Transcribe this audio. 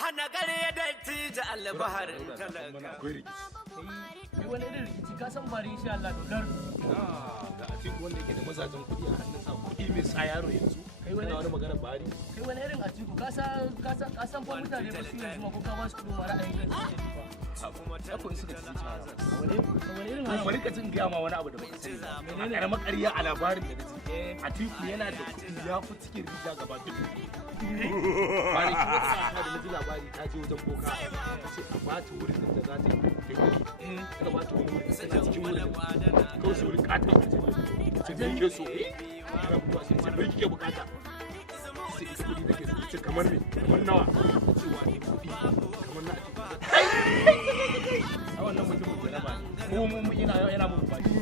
hana gare da tija albaharin talaka. Kai wani irin rikici ka san bari insha Allah dolar. Ga Atiku wanda yake da mazajen kuɗi a hannunsa kuɗi mai sa yaro yanzu. Kai wani magana bari. Kai wani irin Atiku ka san fa mutane ba su yanzu ma ko ka ba su kuɗi ma ra'ayin kan su Akwai suka ci wani irin kuma bari ka jin gaya ma wani abu da baka sani ba. A ƙaramar ƙarya a labarin da naji. Atiku yana da kuɗi ya fi cikin rija gaba duk. Bari ki wata sa'a da naji labari ta je wajen boka. Ta ce a ba ta wurin da za ta yi. Aka ba ta wurin da tana cikin wurin. Kawai su wurin katon a cikin. Ta ce ke so. Ana buwa sai ce bai kike bukata. Sai ita kuɗi take so. Ce kamar me? Kamar nawa? Ta ce wa kuɗi kamar na Atiku. A wannan mutumin da na ba. Ko mu yana mun baki.